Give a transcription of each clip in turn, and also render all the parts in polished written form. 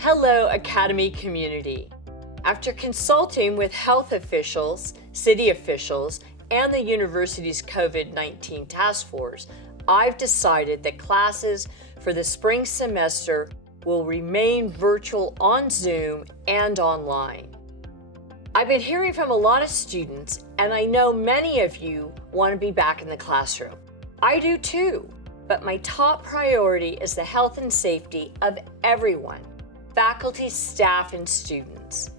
Hello, Academy community. After consulting with health officials, city officials, and the university's COVID-19 Taskforce, I've decided that classes for the spring semester will remain virtual on Zoom and online. I've been hearing from a lot of students, and I know many of you want to be back in the classroom. I do too, but my top priority is the health and safety of everyone, faculty, staff, and students.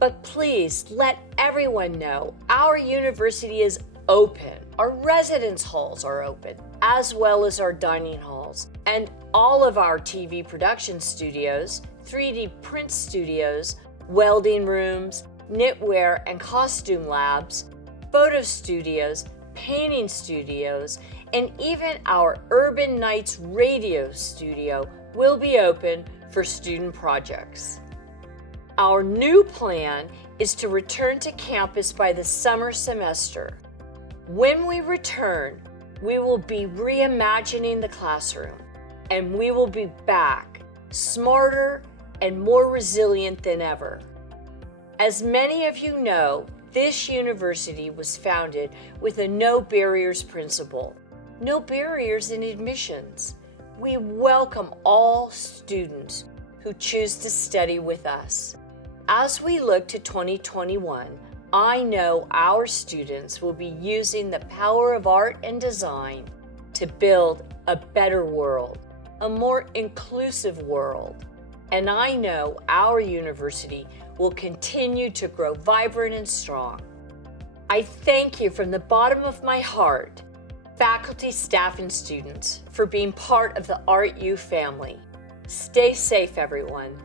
But please let everyone know our university is open. Our residence halls are open, as well as our dining halls, and all of our TV production studios, 3D print studios, welding rooms, knitwear and costume labs, photo studios, painting studios, and even our Urban Nights radio studio will be open for student projects. Our new plan is to return to campus by the summer semester. When we return, we will be reimagining the classroom, and we will be back, smarter and more resilient than ever. As many of you know, this university was founded with a no barriers principle. No barriers in admissions. We welcome all students who choose to study with us. As we look to 2021, I know our students will be using the power of art and design to build a better world, a more inclusive world. And I know our university will continue to grow vibrant and strong. I thank you from the bottom of my heart, faculty, staff, and students, for being part of the ArtU family. Stay safe, everyone.